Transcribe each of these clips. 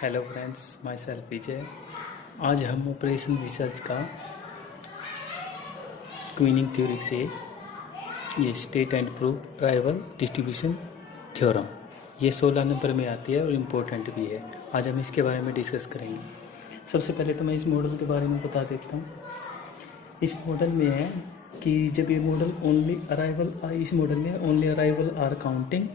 Hello friends, my self विजय। आज हम operation research का क्वीनिंग थ्योरी से ये state and proof arrival distribution theorem ये 16 नंबर में आती है और इम्पोर्टेंट भी है। आज हम इसके बारे में डिस्कस करेंगे। सबसे पहले तो मैं इस मॉडल के बारे में बता देता हूँ। इस मॉडल में है कि जब ये मॉडल ओनली अराइवल, इस मॉडल में only arrival are counting,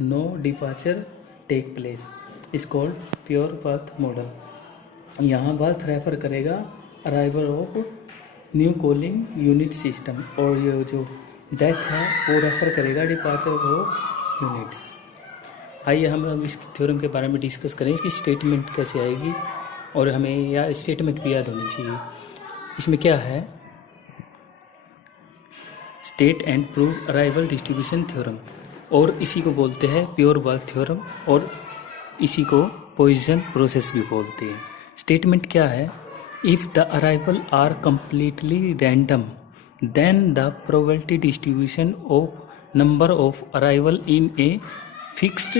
no departure take place, is called pure birth model. यहाँ बर्थ रेफर करेगा arrival of new calling unit system, और ये जो डेथ है वो रेफर करेगा डिपार्चर ऑफ यूनिट्स। आइए हम अब इस थ्योरम के बारे में डिस्कस करें, इसकी स्टेटमेंट कैसे आएगी और हमें या स्टेटमेंट भी याद होनी चाहिए। इसमें क्या है, state and proof arrival distribution theorem, और इसी को बोलते हैं प्योर बर्थ थ्योरम, और इसी को पॉइजन प्रोसेस भी बोलते हैं। स्टेटमेंट क्या है, if the arrival are completely random then the probability distribution of number of arrival in a fixed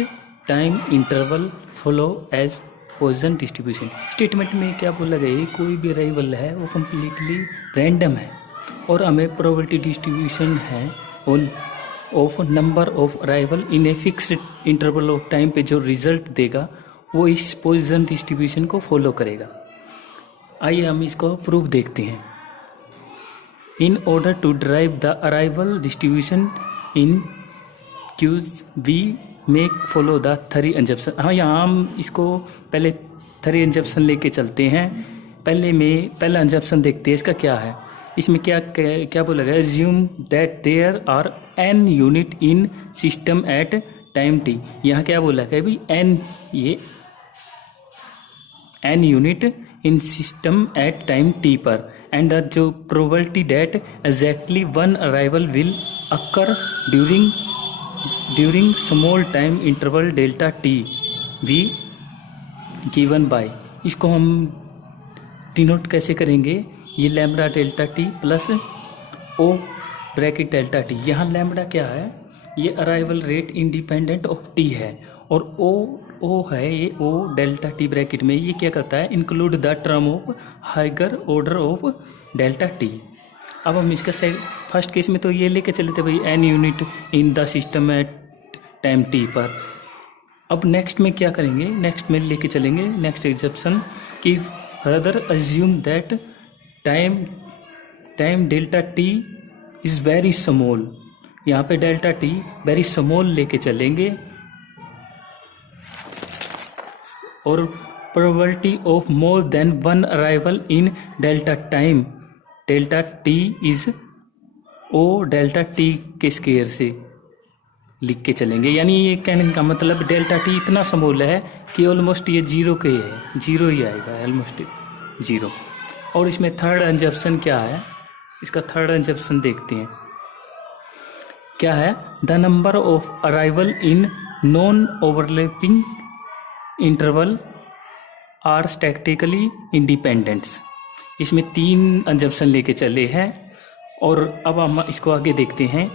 time interval follow as Poisson distribution. Statement में क्या बोला गया है, कोई भी अराइवल है वो कंप्लीटली रैंडम है और हमें प्रोबेबिलिटी डिस्ट्रीब्यूशन है उन of number of arrival in a fixed interval of time पे जो रिजल्ट देगा वो इस पॉइजन डिस्ट्रीब्यूशन को फॉलो करेगा। आइए हम इसको प्रूफ देखते हैं। In order to drive the arrival distribution in queues we make follow the three assumption. हाँ, यहाँ हम इसको पहले थ्री अंजप्शन लेके चलते हैं। पहला अंजप्शन देखते हैं, इसका क्या है। इसमें क्या बोला गया, assume that there are n unit in system at time t. यहाँ क्या बोला गया भाई, n unit in system at time t पर, एंड जो probability that exactly one arrival will occur during small time interval delta t we given by. इसको हम denote कैसे करेंगे, ये lambda delta t plus o bracket delta T. यहाँ लैम्बडा क्या है, ये arrival rate independent of T है, और ओ है ये ओ डेल्टा टी ब्रैकेट में ये क्या करता है, include the term of higher order of delta T. अब हम इसका फर्स्ट केस में तो ये लेके चले थे भाई n unit in the system at time t पर। अब नेक्स्ट में क्या करेंगे, नेक्स्ट में लेके चलेंगे नेक्स्ट एग्जप्शन कि further assume that time delta t is very small. यहाँ पे डेल्टा टी वेरी स्मॉल लेके चलेंगे, और probability of more than one arrival in delta time delta T is O delta t के स्क्वायर से लिख के चलेंगे। यानी ये कहने का मतलब डेल्टा टी इतना स्मॉल है कि ऑलमोस्ट ये जीरो के है, जीरो ही आएगा, ऑलमोस्ट जीरो। और इसमें थर्ड अंजप्शन क्या है, इसका थर्ड अंजप्शन देखते हैं क्या है, the number of arrival in non overlapping interval are statically independents. इसमें 3 अंजप्शन लेके चले हैं, और अब हम इसको आगे देखते हैं।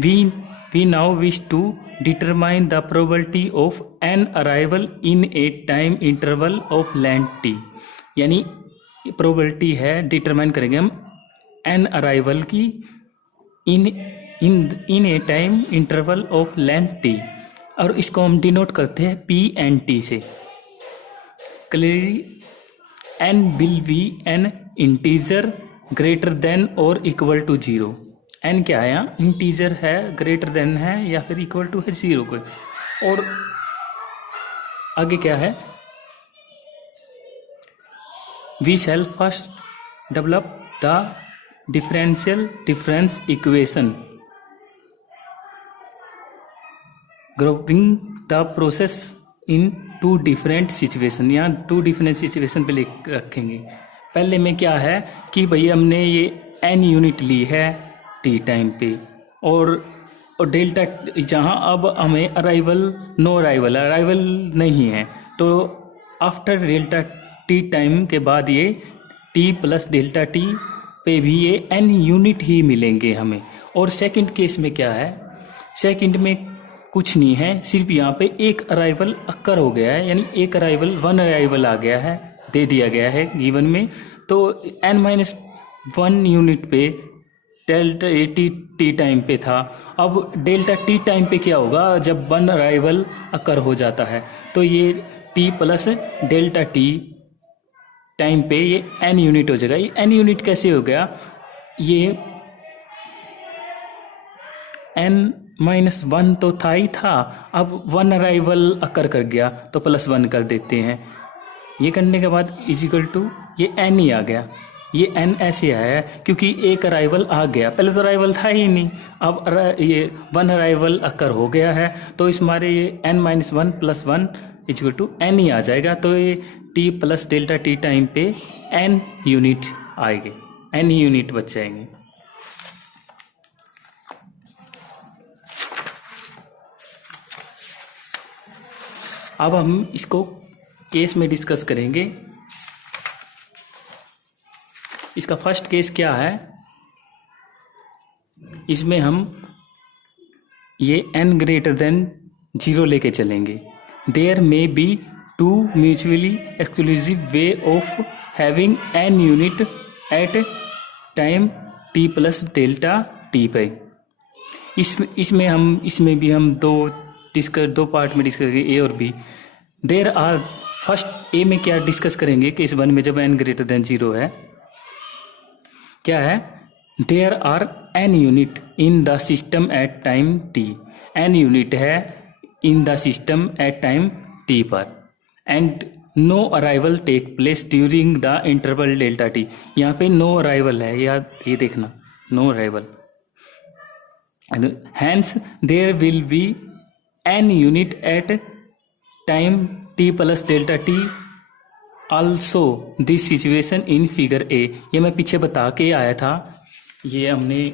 We now wish to determine the probability of an arrival in a time interval of length T. यानी प्रोबेबिलिटी है, डिटरमाइन करेंगे हम एन अराइवल की in a time interval of length T, और इसको हम डिनोट करते हैं पी एन टी से। Clearly N will be an integer greater than और इक्वल टू जीरो। एन क्या है, यहाँ इंटीजर है, ग्रेटर देन है या फिर इक्वल टू है जीरो को। और आगे क्या है, we shall first develop the differential difference equation grouping the process in two different situation। यहाँ 2 डिफरेंट सिचुएशन पे रखेंगे। पहले में क्या है कि भाई हमने ये n यूनिट ली है t टाइम पे, और डेल्टा जहाँ अब हमें नो अराइवल नहीं है, तो आफ्टर डेल्टा टी टाइम के बाद ये टी प्लस डेल्टा टी पे भी ये एन यूनिट ही मिलेंगे हमें। और सेकंड केस में क्या है, सेकंड में कुछ नहीं है, सिर्फ यहाँ पे एक अराइवल अक्कर हो गया है, यानी एक अराइवल, वन अराइवल आ गया है, दे दिया गया है गिवन में। तो n-1 यूनिट पे डेल्टा टी टाइम पे था। अब डेल्टा टी टाइम पे क्या होगा जब वन अराइवल अकर हो जाता है, तो ये T plus delta t time पे ये n यूनिट हो जाएगा। ये n यूनिट कैसे हो गया, ये n-1 तो था ही था, अब वन अराइवल अकर कर गया तो +1 कर देते हैं। ये करने के बाद इजिकल टू ये n ही आ गया। ये n ऐसे आया क्योंकि एक अराइवल आ गया, पहले तो अराइवल था ही नहीं, अब ये वन अराइवल अकर हो गया है, तो इस मारे ये n-1 + 1 इजिकल टू n ही आ जाएगा। तो ये t plus delta t time पे n यूनिट आएंगे, n यूनिट बच जाएंगे। अब हम इसको केस में डिस्कस करेंगे। इसका फर्स्ट केस क्या है, इसमें हम ये n ग्रेटर देन 0 लेके चलेंगे। There may be two mutually exclusive way of having n unit at time t plus delta t पे। इसमें भी हम दो पार्ट में डिस्कस करेंगे, ए और B. There are, first A में क्या डिस्कस करेंगे, केस 1 में जब n ग्रेटर देन 0 है, क्या है, there are n unit in the system at time t। n unit है in the system at time t पर, and no arrival take place during the interval delta T. यहाँ पे no arrival है, याद ये देखना, no arrival. Hence there will be n unit at time t plus delta T also this situation in figure A. ये मैं पीछे बता के आया था, ये हमने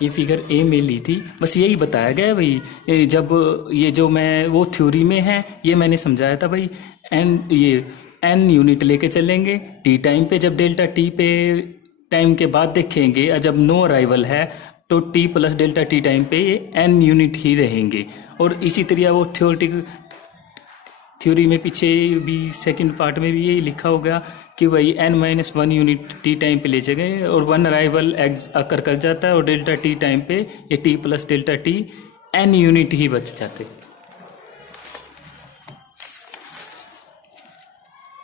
ये फिगर ए में ली थी, बस यही बताया गया भाई। जब ये जो मैं वो थ्योरी में है, ये मैंने समझाया था भाई, n यूनिट लेके चलेंगे टी टाइम पे, जब डेल्टा टी पे टाइम के बाद देखेंगे, जब नो अराइवल है तो t plus delta t time पे ये n यूनिट ही रहेंगे। और इसी तरह वो थ्योरी में पीछे भी सेकंड पार्ट में भी यही लिखा होगा कि भाई n-1 यूनिट टी टाइम पे ले जाएंगे और वन अराइवल अकर कर जाता है, और डेल्टा टी टाइम पे ये t plus delta T n unit ही बच जाते।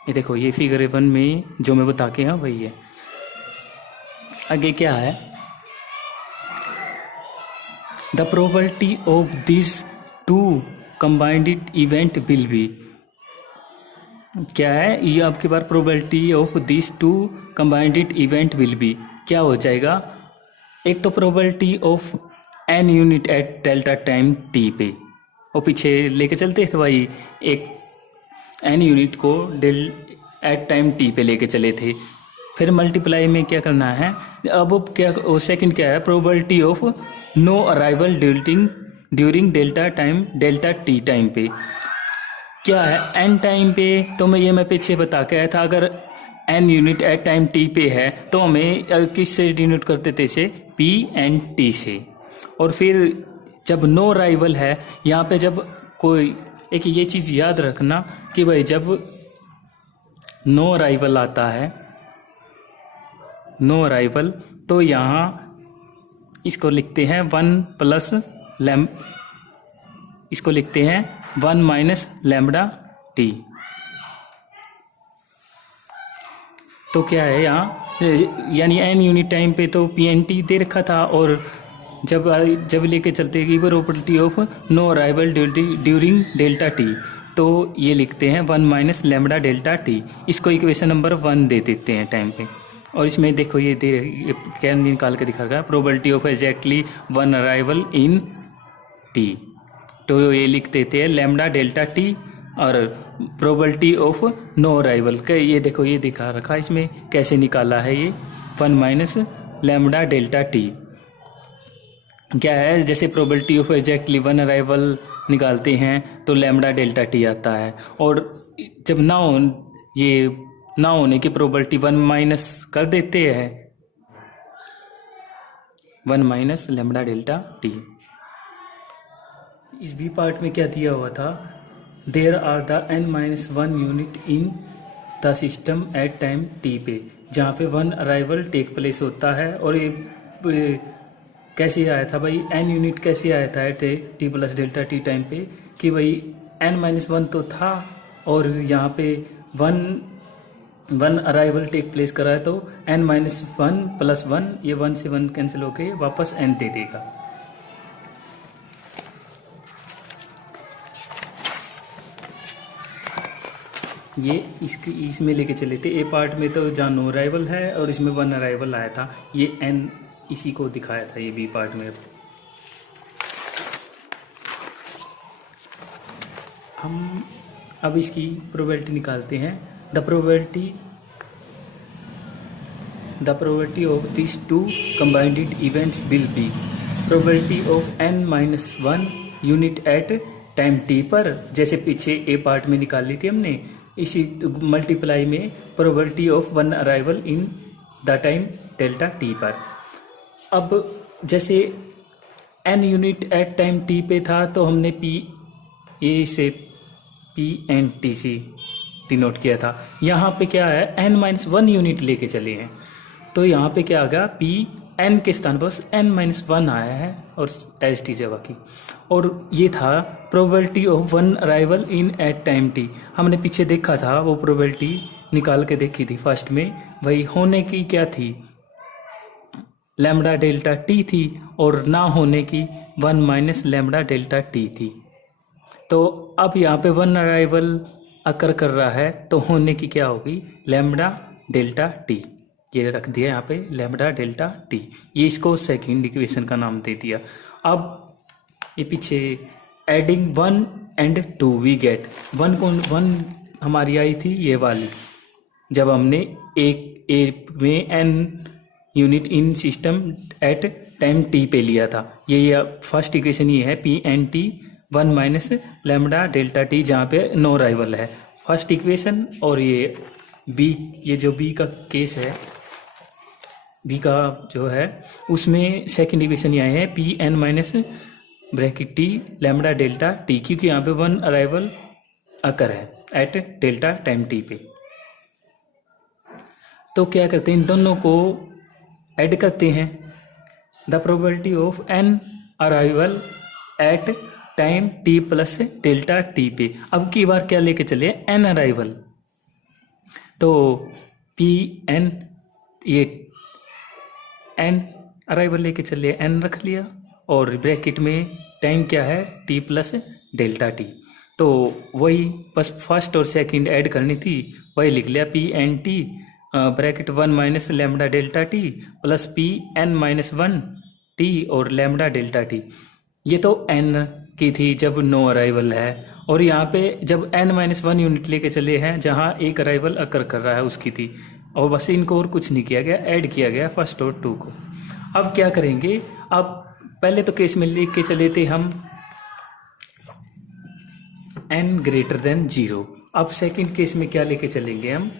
ये देखो, ये फिगर 1 में जो मैं बता के हाँ वही है। आगे क्या है, the probability of this two combined event will be, क्या है ये आपके पास, probability of this two combined event will be क्या हो जाएगा। एक तो probability of n unit at delta time t पे, और पीछे लेके चलते थे भाई, एक n यूनिट को एट टाइम t पे लेके चले थे, फिर मल्टीप्लाई में क्या करना है। अब क्या, सेकंड क्या है, probability of no arrival during delta t time पे क्या है, n टाइम पे। तो मैं पीछे बता के आया था, अगर n unit at time t पे है तो हमें किस से डिनोट करते थे, इसे p एंड t से। और फिर जब नो अराइवल है, यहाँ पे जब कोई एक ये चीज़ याद रखना कि भाई जब नो अराइवल आता है, नो अराइवल, तो यहाँ इसको लिखते हैं 1 प्लस इसको लिखते हैं 1 माइनस लैम्बडा टी। तो क्या है यहाँ, यानी n यूनिट टाइम पे तो पी एन टी दे रखा था, और जब लेके चलते हैं probability of no arrival during delta t, तो ये लिखते हैं 1 माइनस लैम्बडा डेल्टा टी। इसको इक्वेशन नंबर 1 दे देते हैं टाइम पे। और इसमें देखो ये क्या निकाल के दिखा रहा है, probability of exactly one arrival in T, तो ये लिख देते हैं लैम्बडा डेल्टा टी, और प्रोबेबिलिटी ऑफ नो अराइवल का ये देखो ये दिखा रखा, इसमें कैसे निकाला है ये 1 माइनस लैम्बडा डेल्टा टी। क्या है, जैसे probability of exactly one arrival निकालते हैं तो लैम्बडा डेल्टा टी आता है, और जब ना होने की प्रोबेबिलिटी 1 माइनस कर देते हैं, 1 माइनस लेमडा डेल्टा टी। इस बी पार्ट में क्या दिया हुआ था, there are the n-1 unit in the system at time t पे, जहाँ पे 1 अराइवल टेक प्लेस होता है। और ये कैसे आया था भाई, n यूनिट कैसे आया था at T plus delta t time पे, कि भाई n-1 तो था और यहाँ पे 1 अराइवल टेक प्लेस करा है, तो n-1 प्लस 1, ये 1 से 1 कैंसिल होके वापस n दे देगा। ये इसमें लेके चले थे, ए पार्ट में तो जहाँ नो अराइवल है और इसमें 1 अराइवल आया था, ये n इसी को दिखाया था ये बी पार्ट में। हम अब इसकी प्रोबेबिलिटी निकालते हैं। The probability of this two combined events will be probability of n-1 unit at time t पर, जैसे पीछे ए पार्ट में निकाल ली थी हमने, इसी मल्टीप्लाई में probability of 1 arrival in the time delta t पर। अब जैसे n unit at time t पे था तो हमने ए से p से डिनोट किया था। यहाँ पे क्या है, n-1 यूनिट लेके चले हैं, तो यहाँ पे क्या आ गया, n के स्थान पर n-1 आया है और एज टी से बाकी। और ये था probability of 1 arrival in at time t। हमने पीछे देखा था, वो प्रोबेबिलिटी निकाल के देखी थी फर्स्ट में, वही होने की क्या थी, लैम्डा डेल्टा टी थी, और ना होने की 1 माइनस लैम्डा डेल्टा टी थी। तो अब यहाँ पे 1 अराइवल अकर कर रहा है, तो होने की क्या होगी, लैम्डा डेल्टा टी। ये रख दिया यहाँ पे लैम्डा डेल्टा टी, ये इसको सेकंड इक्वेशन का नाम दे दिया। अब ये पीछे एडिंग 1 and 2 वी गेट 1 हमारी आई थी ये वाली, जब हमने एक में n unit in system at time t पे लिया था। ये फर्स्ट इक्वेशन ये है p(n)t 1 minus lambda delta T, जहाँ पे नो अराइवल है फर्स्ट इक्वेशन। और ये जो b का केस है, b का जो है उसमें सेकंड इक्वेशन ये है pn minus bracket t lambda delta t, क्योंकि यहाँ पे 1 अराइवल अकर है एट डेल्टा टाइम t पे। तो क्या करते हैं, इन दोनों को ऐड करते हैं। The probability of n arrival at time t plus delta t पे। अब की बार क्या लेके चले, n अराइवल, तो pn ये n अराइवल लेके चले, n रख लिया, और ब्रैकेट में टाइम क्या है t प्लस डेल्टा t। तो वही बस फर्स्ट और सेकंड ऐड करनी थी, वही लिख लिया p(n)t bracket 1 minus lambda delta t plus p(n-1) t और लैम्डा डेल्टा टी। ये तो n की थी जब नो अराइवल है, और यहाँ पे जब n-1 यूनिट लेके चले हैं जहाँ एक अराइवल अकर कर रहा है उसकी थी, और बस इनको और कुछ नहीं किया गया, ऐड किया गया फर्स्ट और 2 को। अब क्या करेंगे, अब पहले तो केस में लेके चले थे हम n ग्रेटर देन 0। अब सेकंड केस में क्या लेके चलेंगे हम,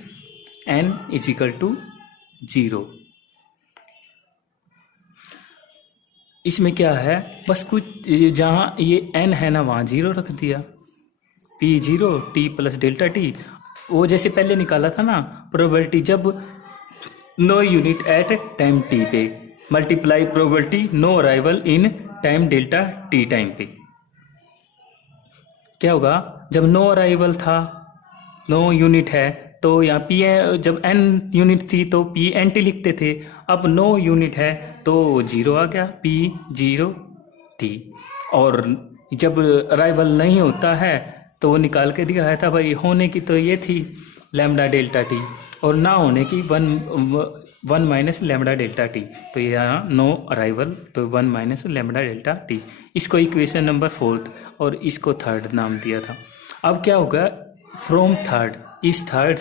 n इजिकल टू 0। इसमें क्या है, बस कुछ जहाँ ये n है ना वहाँ 0 रख दिया, p0 t plus delta T. वो जैसे पहले निकाला था ना प्रोबेबिलिटी, जब no unit at time t पे multiply probability no arrival in time delta t time पे। क्या होगा, जब नो अराइवल था, नो यूनिट है, तो यहाँ p जब n यूनिट थी तो p(n)t लिखते थे, अब नो यूनिट है तो 0 आ गया p0t। और जब अराइवल नहीं होता है तो वो निकाल के दिखाया था भाई, होने की तो ये थी लैम्डा डेल्टा टी, और ना होने की 1 माइनस लैम्डा डेल्टा टी। तो यहाँ नो अराइवल, तो 1 माइनस लैम्डा डेल्टा टी। इसको इक्वेशन नंबर 4 और इसको 3 नाम दिया था। अब क्या होगा, फ्रॉम 3 इस थर्ड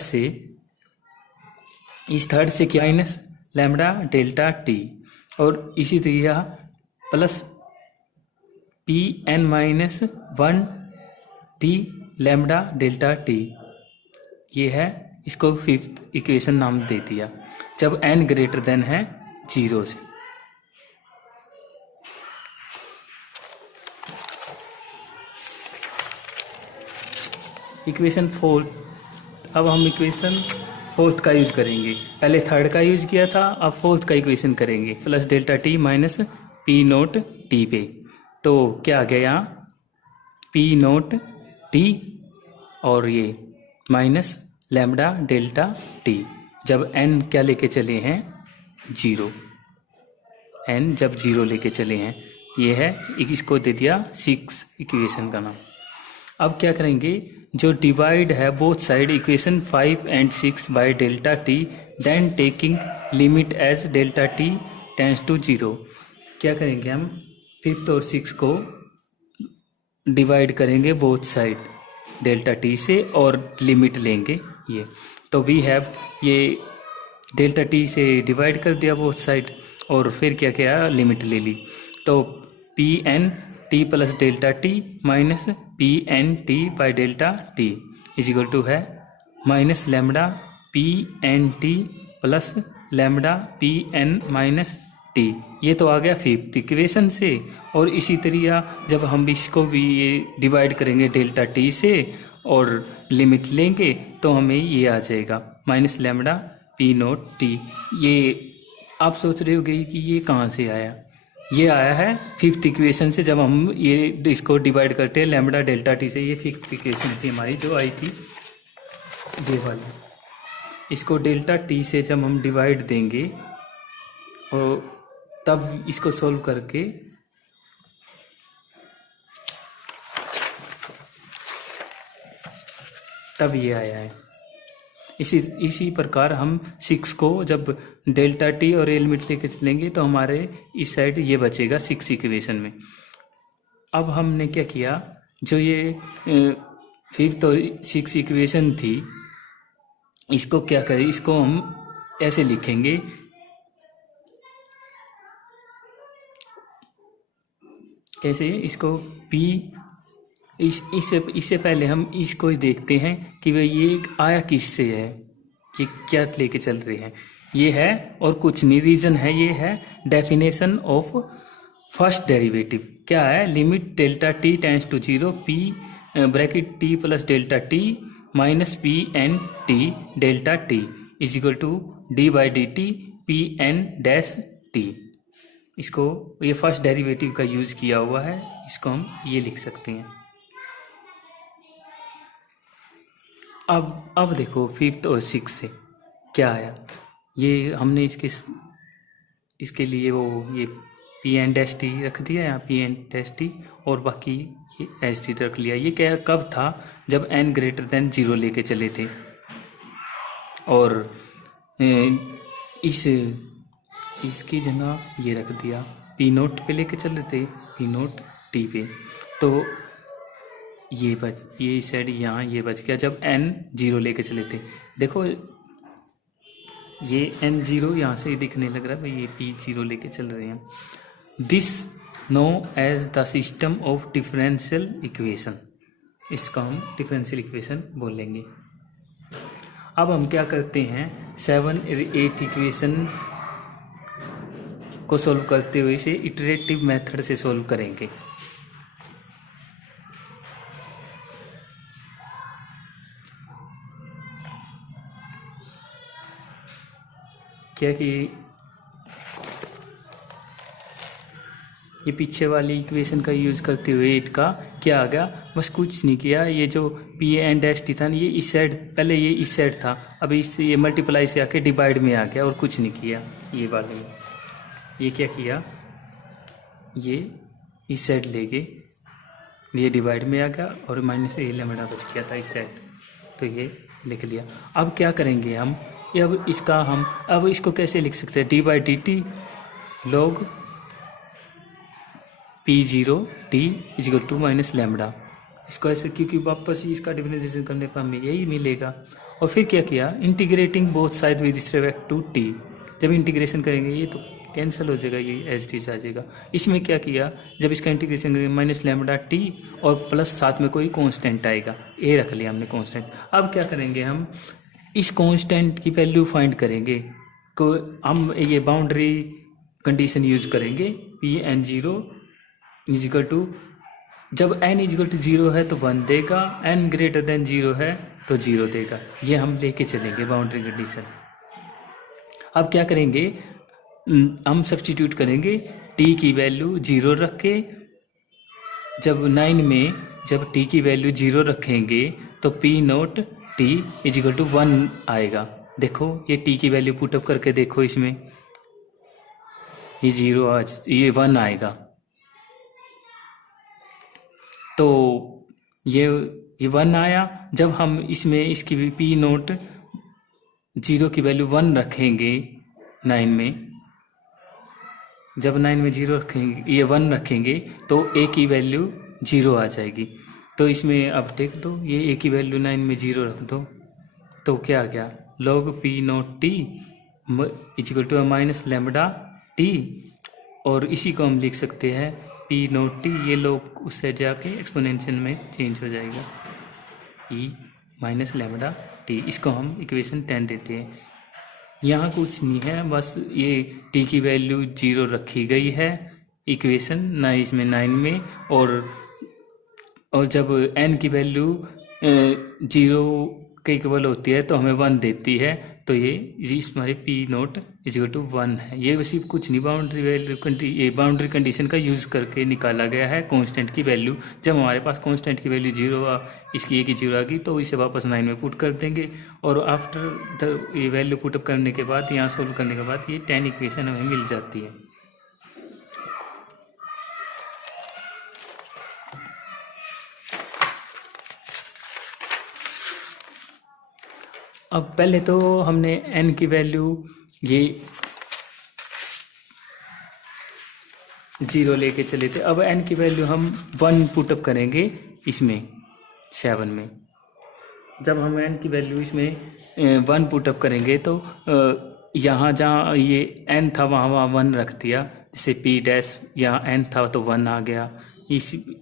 से क्या माइनस लैम्डा डेल्टा टी, और इसी तरह plus p(n-1) t lambda delta T. ये है, इसको 5th इक्वेशन नाम दे दिया जब n ग्रेटर देन है 0 से। इक्वेशन फोर्थ, अब हम इक्वेशन फोर्थ का यूज करेंगे। पहले थर्ड का यूज किया था, अब फोर्थ का इक्वेशन करेंगे। Plus delta T minus P note T पे, तो क्या आ गया यहाँ पी नोट टी और ये माइनस लैम्बडा डेल्टा टी, जब एन क्या लेके चले हैं 0, एन जब 0 लेके चले हैं, ये है, इसको दे दिया 6 इक्वेशन का नाम। अब क्या करेंगे, जो डिवाइड है both side equation 5 and 6 by delta t, then taking limit as delta t tends to 0। क्या करेंगे हम 5th और 6 को डिवाइड करेंगे बोथ साइड डेल्टा टी से और लिमिट लेंगे ये, तो वी हैव ये डेल्टा टी से डिवाइड कर दिया बोथ साइड और फिर क्या किया लिमिट ले ली, तो P N T plus delta T minus P N T by delta T is equal to है minus lambda P N T plus lambda P N minus T. ये तो आ गया 5th इक्वेशन से। और इसी तरीका जब हम इसको भी ये डिवाइड करेंगे डेल्टा टी से और लिमिट लेंगे तो हमें ये आ जाएगा minus lambda P note T. ये आप सोच रहे होगे कि ये कहाँ से आया, ये आया है 5th इक्वेशन से, जब हम ये इसको डिवाइड करते हैं लैम्बडा डेल्टा टी से। ये 5th इक्वेशन थी हमारी जो आई थी ये वाली, इसको डेल्टा टी से जब हम डिवाइड देंगे और तब इसको सोल्व करके तब ये आया है। इसी प्रकार हम 6 को जब डेल्टा टी और ए लिमिट लेके चलेंगे तो हमारे इस साइड ये बचेगा 6 इक्वेशन में। अब हमने क्या किया, जो ये 5th और 6 इक्वेशन थी इसको क्या करें, इसको हम ऐसे लिखेंगे कैसे, इसको P इससे पहले हम इसको ही देखते हैं कि भाई ये आया किससे है, कि क्या लेके चल रहे हैं। ये है और कुछ नहीं, रीजन है, ये है डेफिनेशन ऑफ फर्स्ट डेरिवेटिव। क्या है, limit delta t tends to 0 p bracket t plus delta T minus P N t delta T is equal to d by d t p n dash t. इसको ये first derivative का use किया हुआ है, इसको हम ये लिख सकते हैं। अब देखो 5th और 6 से क्या आया, ये हमने इसके लिए वो ये पी एन डैश टी रख दिया यहाँ, पी एन डैश टी, और बाकी ये एच टी रख लिया। ये क्या कब था, जब n ग्रेटर देन 0 लेके चले थे और इसकी जगह ये रख दिया पी नोट पे लेके चल रहे थे, पी नोट टी पे, तो ये साइड यहाँ ये बच गया जब n 0 लेके चले थे। देखो ये n 0 यहाँ से दिखने लग रहा है भाई, ये p 0 लेके चल रहे हैं। This no as the system of differential equation, इसका हम डिफरेंशियल इक्वेशन बोलेंगे। अब हम क्या करते हैं, 7 8 इक्वेशन को सोल्व करते हुए इसे इटरेटिव मेथड से सोल्व करेंगे। क्या कि ये पीछे वाली इक्वेशन का यूज करते हुए 8 का क्या आ गया, बस कुछ नहीं किया। ये जो पी एन डैश टी था ये इस साइड, पहले ये इस साइड था, अभी इससे ये मल्टीप्लाई से आके डिवाइड में आ गया और कुछ नहीं किया। ये वाले में ये क्या किया, ये इस साइड ले गए, ये डिवाइड में आ गया और माइनस ए लैम्बडा बच गया था इस साइड, तो ये लिख लिया। अब क्या करेंगे हम, अब इसको कैसे लिख सकते हैं, d by d t log p 0 t is equal to minus lambda. इसको ऐसे, क्योंकि वापस ही इसका डिफरेंशिएशन करने पर हमें यही मिलेगा। और फिर क्या किया, integrating both side with respect to t, जब इंटीग्रेशन करेंगे ये तो कैंसिल हो जाएगा, ये एच टी से आ जाएगा। इसमें क्या किया, जब इसका इंटीग्रेशन करेंगे माइनस लैम्बडा टी और प्लस साथ में कोई कांस्टेंट आएगा, ए रख लिया हमने कांस्टेंट। अब क्या करेंगे, हम इस कांस्टेंट की वैल्यू फाइंड करेंगे, को हम ये बाउंड्री कंडीशन यूज करेंगे, p n 0 is equal to जब n इजिकल टू 0 है तो 1 देगा, n ग्रेटर देन 0 है तो 0 देगा। ये हम लेके चलेंगे बाउंड्री कंडीशन। अब क्या करेंगे, हम सब्स्टिट्यूट करेंगे t की वैल्यू 0 रख के। जब 9 में जब t की वैल्यू 0 रखेंगे तो p nought t is equal to 1 आएगा। देखो ये t की वैल्यू पुटअप करके देखो, इसमें ये 0 आज ये 1 आएगा। तो ये 1 आया। जब हम इसमें इसकी भी p नोट 0 की वैल्यू 1 रखेंगे 9 में, जब 9 में 0 रखेंगे, ये 1 रखेंगे तो a की वैल्यू 0 आ जाएगी। तो इसमें अब देख दो, ये a की वैल्यू 9 में 0 रख दो तो क्या आ गया, log p nought t is equal to minus lambda t। और इसी को हम लिख सकते हैं p नोट t, ये log उससे जाके एक्सपोनेंशियल में चेंज हो जाएगा, e माइनस लैम्बडा t। इसको हम इक्वेशन 10 देते हैं। यहाँ कुछ नहीं है, बस ये t की वैल्यू 0 रखी गई है इक्वेशन ना इसमें 9 में, और जब n की वैल्यू 0 के इक्वल होती है तो हमें 1 देती है। तो ये हमारे p नोट इजिकल टू 1 है। ये वैसे कुछ नहीं, बाउंड्री वैल्यू ये बाउंड्री कंडीशन का यूज़ करके निकाला गया है कांस्टेंट की वैल्यू। जब हमारे पास कांस्टेंट की वैल्यू 0 इसकी एक ही 0 आ गई तो इसे वापस 9 में पुट कर देंगे। और आफ्टर ये वैल्यू पुटअप करने के बाद, यहाँ सोल्व करने के बाद ये 10 इक्वेशन हमें मिल जाती है। अब पहले तो हमने n की वैल्यू ये 0 लेके चले थे। अब n की वैल्यू हम 1 पुटअप करेंगे इसमें 7 में। जब हम n की वैल्यू इसमें 1 पुटअप करेंगे तो यहाँ जहाँ ये n था वहाँ 1 रख दिया, जैसे p डैश यहाँ n था तो 1 आ गया।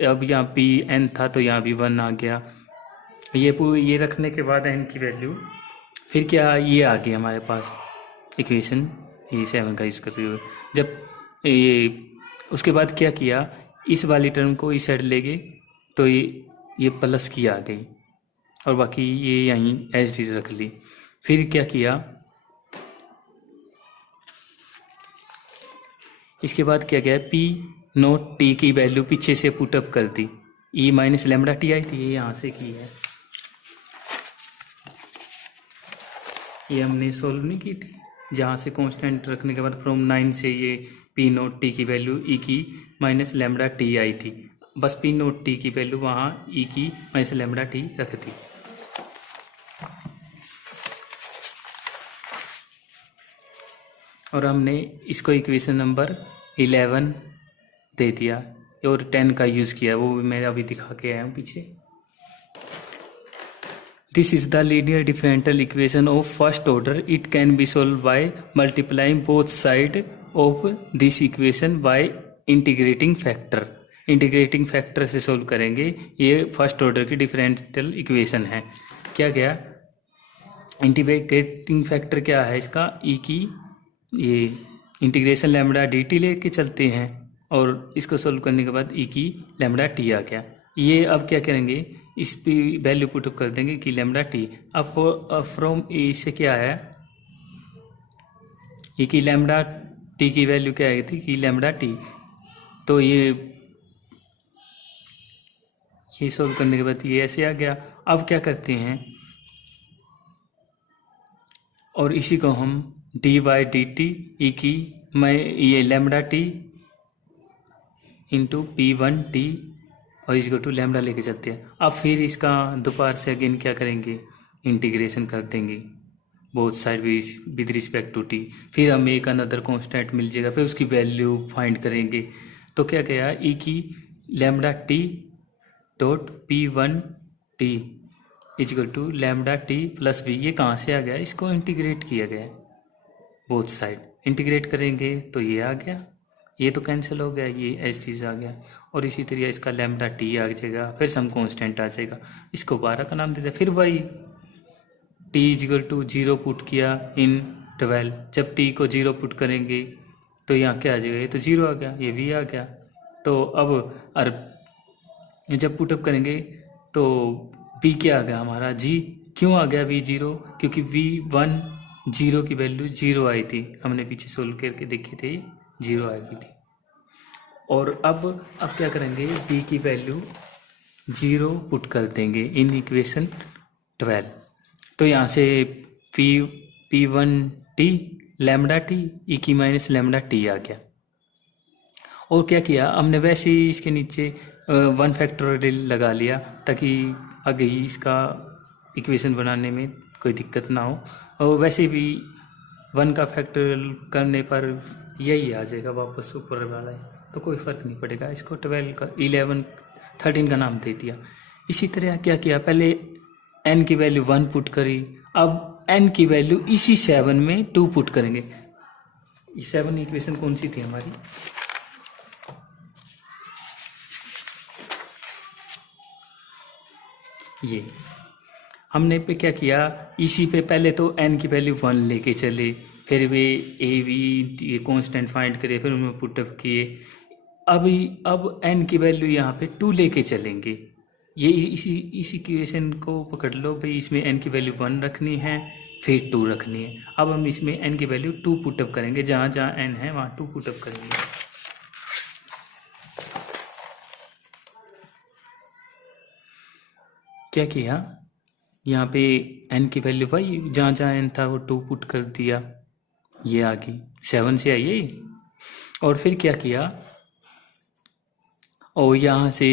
अब यहाँ p n था तो यहाँ भी 1 आ गया। ये रखने के बाद n की वैल्यू फिर क्या, ये आ गई हमारे पास इक्वेशन, ये 7 का यूज़ करते हुए। जब ये उसके बाद क्या किया, इस वाली टर्म को इस साइड ले गए तो ये प्लस की आ गई, और बाकी ये यहीं एच डी रख ली। फिर क्या किया, इसके बाद क्या किया, p नोट t की वैल्यू पीछे से पुटअप कर दी। e minus lambda T I थी, ये यहाँ से की है, ये हमने सोल्व नहीं की थी। जहाँ से कांस्टेंट रखने के बाद फ्रॉम 9 से ये p नोट t की वैल्यू e की माइनस लैम्बडा टी आई थी, बस p नोट t की वैल्यू वहाँ e की माइनस लैम्बडा टी रख दी। और हमने इसको इक्वेशन नंबर 11 दे दिया और 10 का यूज़ किया, वो मैं अभी दिखा के आया हूँ पीछे। This is the linear differential equation of first order. It can be solved by multiplying both sides of this equation by integrating factor. Integrating factor से सोल्व करेंगे। ये फर्स्ट ऑर्डर की डिफरेंशियल इक्वेशन है। क्या गया, इंटीग्रेटिंग फैक्टर क्या है इसका, ई की ये इंटीग्रेशन लैम्बडा डी टी लेके चलते हैं और इसको सोल्व करने के बाद ई की लैम्बडा टी आ गया। ये अब क्या करेंगे, इस पे वैल्यू पुटअप कर देंगे कि लैम्बडा टी। अब फ्रॉम ए से क्या है, ई की लैम्बडा टी की वैल्यू क्या आई थी कि लैम्बडा टी। तो ये सोल्व करने के बाद ये ऐसे आ गया। अब क्या करते हैं, और इसी को हम डी वाई डी टी ई की मैं ये लैम्बडा टी इंटू P1T और इसको टू लैम्बडा लेके चलते हैं। अब फिर इसका दोबारा से अगेन क्या करेंगे, इंटीग्रेशन कर देंगे both side with respect to t. फिर हमें एक अनदर कांस्टेंट मिल जाएगा, फिर उसकी वैल्यू फाइंड करेंगे। तो क्या गया, ई की lambda t dot P1T is equal to lambda t plus b. ये कहाँ से आ गया, इसको इंटीग्रेट किया गया, बोथ साइड इंटीग्रेट करेंगे तो ये आ गया, ये तो कैंसिल हो गया, ये एच टी आ गया। और इसी तरह इसका लैम्बडा टी आ जाएगा, फिर सम कांस्टेंट आ जाएगा, इसको 12 का नाम दे दिया। फिर वही टी इजिकल टू 0 पुट किया इन 12। जब टी को 0 पुट करेंगे तो यहाँ क्या आ जाएगा, ये तो 0 आ गया, ये भी आ गया। तो अब जब पुटअप करेंगे तो v क्या आ गया हमारा g। क्यों आ गया v जीरो? क्योंकि v1 जीरो की वैल्यू जीरो आई थी, हमने पीछे सोल्व करके देखी थी, जीरो आई थी। और अब क्या करेंगे, v की वैल्यू जीरो पुट कर देंगे इन इक्वेशन 12। तो यहाँ से p1t लैम्डा टी ई की माइनस लैम्डा टी आ गया। और क्या किया हमने, वैसे ही इसके नीचे 1 फैक्टोरियल लगा लिया ताकि आगे ही इसका इक्वेशन बनाने में कोई दिक्कत ना हो। और वैसे भी 1 का फैक्टोरियल करने पर यही आ जाएगा वापस ऊपर वाला ही, तो कोई फ़र्क नहीं पड़ेगा। इसको 12 का 11 13 का नाम दे दिया। इसी तरह क्या किया, पहले n की वैल्यू 1 पुट करी, अब n की वैल्यू इसी 7 में 2 पुट करेंगे। ये 7 इक्वेशन कौन सी थी हमारी, ये हमने पे क्या किया, इसी पे पहले तो n की वैल्यू 1 लेके चले, फिर वे a v ये कांस्टेंट फाइंड करे, फिर उनमें पुटअप किए। अब n की वैल्यू यहाँ पे 2 लेके चलेंगे। ये इसी इक्वेशन को पकड़ लो भाई, इसमें n की वैल्यू 1 रखनी है, फिर 2 रखनी है। अब हम इसमें n की वैल्यू 2 पुटअप करेंगे, जहाँ जहाँ n है वहाँ 2 पुटअप करेंगे। क्या किया, यहाँ पे n की वैल्यू भाई जहाँ जहाँ n था वो 2 पुट कर दिया, ये आ गई 7 से आई है। और फिर क्या किया, और यहाँ से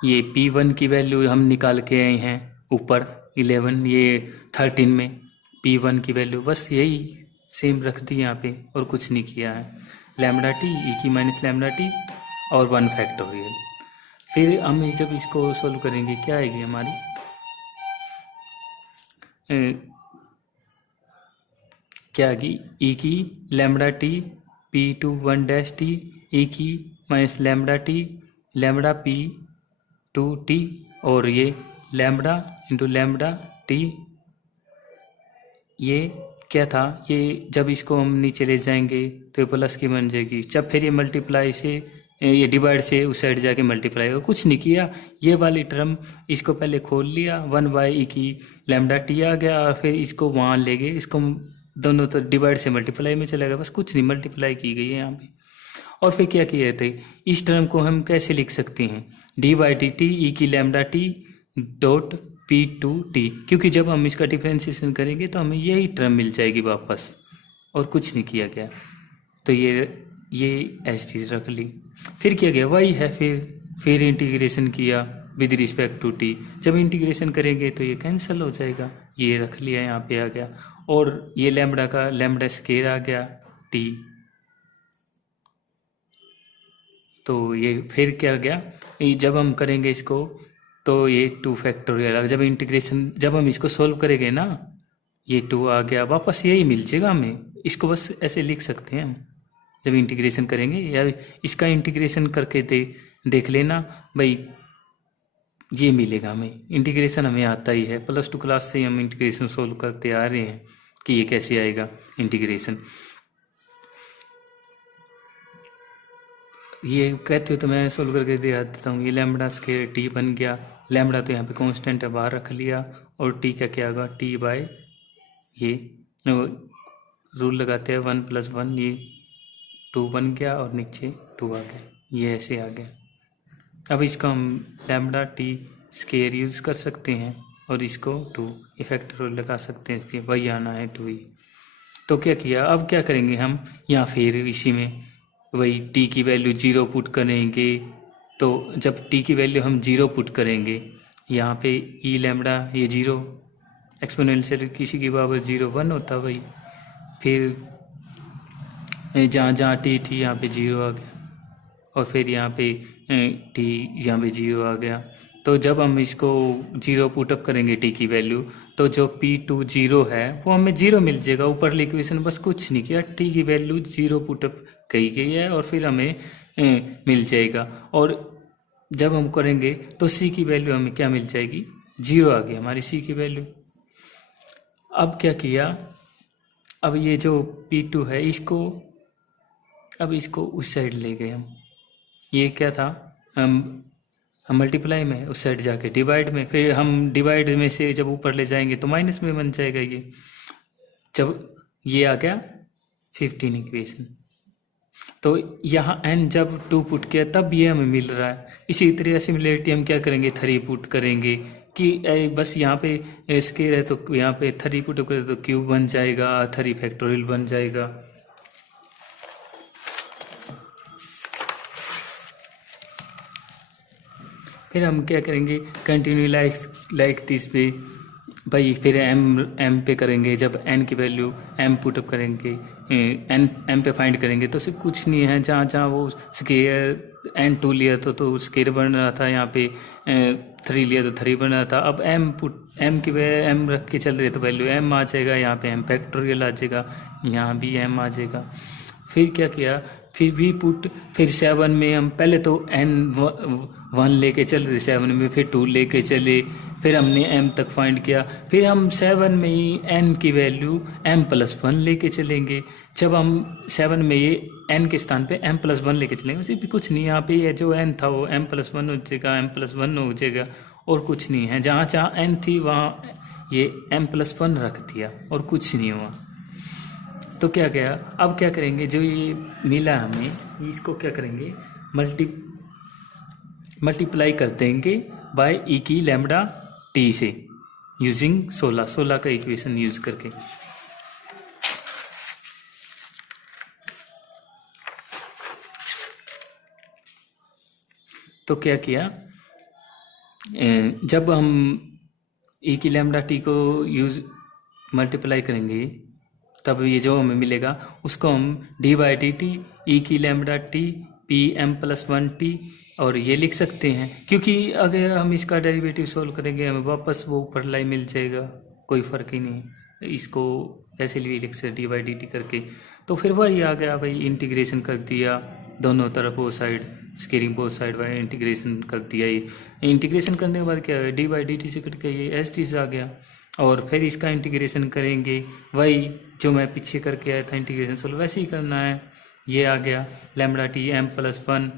ये p1 की वैल्यू हम निकाल के आए हैं ऊपर 11, ये 13 में p1 की वैल्यू बस यही सेम रख दी यहाँ पे, और कुछ नहीं किया है। लैम्डा टी ई की माइनस लैम्डा टी और 1 फैक्टोरियल। फिर हम जब इसको सोल्व करेंगे क्या आएगी हमारी, क्या आएगी, ई की lambda T p2 1 dash T ई की minus lambda T lambda p2 T, और ये लैम्डा इंटू लैम्डा टी। ये क्या था, ये जब इसको हम नीचे ले जाएंगे तो ये प्लस की बन जाएगी, जब फिर ये मल्टीप्लाई से ये डिवाइड से उस साइड जाके मल्टीप्लाई हो, कुछ नहीं किया। ये वाली टर्म इसको पहले खोल लिया, 1 बाई ई की लैम्डा टी आ गया, और फिर इसको वहाँ ले गए, इसको दोनों तो डिवाइड से मल्टीप्लाई में चला गया, बस कुछ नहीं, मल्टीप्लाई की गई है यहाँ पे। और फिर क्या किए थे, इस टर्म को हम कैसे लिख सकते हैं, डी बाई डी टी ई की लैम्डा टी डॉट p2t, क्योंकि जब हम इसका डिफ्रेंशिएशन करेंगे तो हमें यही टर्म मिल जाएगी वापस, और कुछ नहीं किया गया। तो ये एज चीज रख ली। फिर क्या गया, वही है, फिर इंटीग्रेशन किया विद रिस्पेक्ट टू टी। जब इंटीग्रेशन करेंगे तो ये कैंसिल हो जाएगा, ये रख लिया यहाँ पे आ गया, और ये लैम्डा का लैम्डा स्केयर आ गया टी। तो ये फिर क्या गया, जब हम करेंगे इसको तो ये 2 फैक्टोरियल, जब इंटीग्रेशन जब हम इसको सोल्व करेंगे ना, ये 2 आ गया, वापस यही मिल जाएगा हमें। इसको बस ऐसे लिख सकते हैं हम, जब इंटीग्रेशन करेंगे, या इसका इंटीग्रेशन करके देख लेना भाई, ये मिलेगा हमें। इंटीग्रेशन हमें आता ही है, +2 क्लास से हम इंटीग्रेशन सोल्व करते आ रहे हैं कि ये कैसे आएगा इंटीग्रेशन। ये कहते हो तो मैं सोल्व करके दे देता हूँ। ये लैम्डा स्केयर टी बन गया, लैम्डा तो यहाँ पे कांस्टेंट है, बाहर रख लिया, और टी का क्या होगा, टी बाय ये रूल लगाते हैं 1 + 1, ये 2 बन गया, और नीचे 2 आ गया, ये ऐसे आ गया। अब इसका हम लैम्डा टी स्केयर यूज़ कर सकते हैं, और इसको 2 इफेक्टर लगा सकते हैं, इसके वही आना है 2 ही। तो क्या किया, अब क्या करेंगे हम, यहाँ फिर इसी में वही t की वैल्यू 0 पुट करेंगे। तो जब t की वैल्यू हम 0 पुट करेंगे, यहाँ पे ई लैम्डा ये 0, एक्सपोनेंशियल किसी की पावर 0 1 होता वही, फिर जहाँ जहाँ t थी यहाँ पे 0 आ गया, और फिर यहाँ पे t यहाँ पे 0 आ गया। तो जब हम इसको 0 पुटअप करेंगे t की वैल्यू, तो जो p2 0 है वो हमें 0 मिल जाएगा। ऊपर इक्वेशन बस कुछ नहीं किया, t की वैल्यू 0 पुटअप कही गई है, और फिर हमें मिल जाएगा। और जब हम करेंगे तो c की वैल्यू हमें क्या मिल जाएगी, 0 आ गई हमारी c की वैल्यू। अब क्या किया, अब ये जो p2 है इसको, अब इसको उस साइड ले गए हम, ये क्या था, हम मल्टीप्लाई में, उस साइड जाके डिवाइड में, फिर हम डिवाइड में से जब ऊपर ले जाएंगे तो माइनस में बन जाएगा ये। जब ये आ गया 15 इक्वेशन, तो यहाँ n जब 2 पुट किया तब ये हमें मिल रहा है। इसी तरह सिमिलरिटी हम क्या करेंगे, 3 पुट करेंगे कि बस यहाँ पे स्केयर है तो यहाँ पे 3 पुट करें तो क्यूब बन जाएगा, 3 फैक्टोरियल बन जाएगा। फिर हम क्या करेंगे, कंटिन्यू लाइक दिस पे भाई, फिर m पे करेंगे। जब n की वैल्यू m पुटअप करेंगे, m पे फाइंड करेंगे तो सिर्फ कुछ नहीं है, जहाँ जहाँ वो स्केयर n2 लिया तो स्केयर बन रहा था, यहाँ पे 3 लिया तो 3 बन रहा था। अब m की m रख के चल रहे तो वैल्यू m आ जाएगा, यहाँ पे m फैक्टोरियल आ जाएगा, यहाँ भी m आ जाएगा। फिर क्या किया, फिर वी पुट, फिर 7 में हम पहले तो n1 लेके चल रहे 7 में, फिर 2 लेके चले, फिर हमने m तक फाइंड किया। फिर हम 7 में ही n की वैल्यू m+1 लेके चलेंगे। जब हम 7 में ये n के स्थान पे m+1 लेके चलेंगे, उसे भी कुछ नहीं, यहाँ पे ये जो n था वो m+1 हो जाएगा, m+1 हो जाएगा, और कुछ नहीं है। जहाँ जहाँ n थी वहाँ ये m+1 रख दिया और कुछ नहीं हुआ। तो क्या गया, अब क्या करेंगे, जो ये मिला हमें इसको क्या करेंगे, मल्टीप्लाई कर देंगे बाय ई की लैम्डा टी से, यूजिंग 16 का इक्वेशन यूज करके। तो क्या किया, जब हम ई की लैम्डा टी को मल्टीप्लाई करेंगे तब ये जो हमें मिलेगा उसको हम d/dt ई की lambda T P m+1 T और ये लिख सकते हैं, क्योंकि अगर हम इसका डेरिवेटिव सोल्व करेंगे हमें वापस वो ऊपर लाई मिल जाएगा, कोई फ़र्क ही नहीं। इसको ऐसे लिए लिख सकते d/dt करके। तो फिर वही आ गया भाई, इंटीग्रेशन कर दिया दोनों तरफ, वो side squaring both side by integration कर दिया। ये इंटीग्रेशन करने के बाद क्या है, d/dt से कट के ये s से आ गया, और फिर इसका इंटीग्रेशन करेंगे, वही जो मैं पीछे करके आया था इंटीग्रेशन सोल्व वैसे ही करना है। ये आ गया lambda T m+1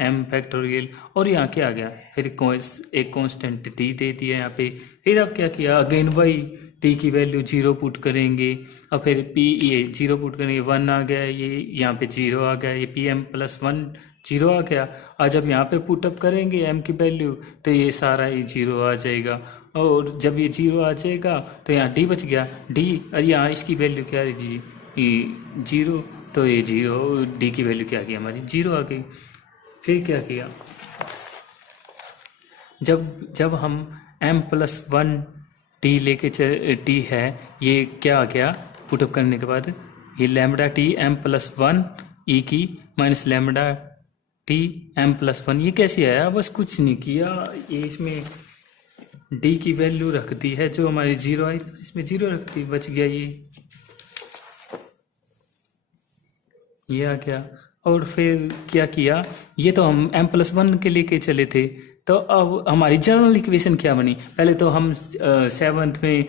m factorial, और यहाँ क्या आ गया, फिर एक कांस्टेंट t दे दिया यहाँ पे। फिर अब क्या किया, अगेन वही t की वैल्यू 0 पुट करेंगे, और फिर p ये 0 पुट करेंगे, 1 आ गया, ये यहाँ पे 0 आ गया, ये pm+1 0 आ गया। और जब यहाँ पे पुटअप करेंगे m की वैल्यू तो ये सारा ही 0 आ जाएगा, और जब ये 0 आ जाएगा तो यहाँ d बच गया, d, और यहाँ इसकी वैल्यू क्या है जी, 0, तो ये 0, d की वैल्यू क्या आ गई हमारी 0 आ गई। फिर क्या किया, जब हम m+1 t लेके t है, ये क्या आ गया पुटअप करने के बाद, ये लैम्डा टी m+1 ई की माइनस लैम्डा टी m+1, ये कैसे आया, बस कुछ नहीं किया, ये इसमें d की वैल्यू रख दी है, जो हमारी 0 आई इसमें 0 रख दी, बच गया ये आ गया। और फिर क्या किया, ये तो हम m+1 के लेके चले थे, तो अब हमारी जनरल इक्वेशन क्या बनी, पहले तो हम 7th में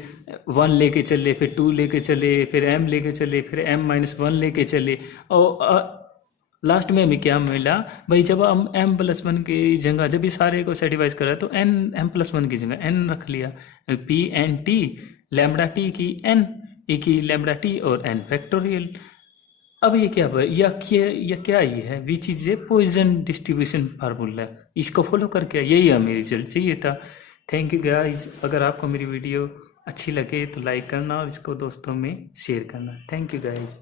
1 लेके चले, फिर 2 लेके चले, फिर m लेके चले, फिर m-1 लेके चले, और लास्ट में हमें क्या मिला भाई, जब हम m+1 की जगह, जब ये सारे को सेटिस्फाइज करा तो m+1 की जगह n रख लिया, p(n)t लैम्डा टी की n ए की लैम्डा टी और n फैक्टोरियल। अब ये क्या क्या ये है, which is a Poisson distribution formula, इसको फॉलो करके यही हमें रिजल्ट चाहिए था। थैंक यू गाइस, अगर आपको मेरी वीडियो अच्छी लगे तो लाइक करना और इसको दोस्तों में शेयर करना। Thank you guys.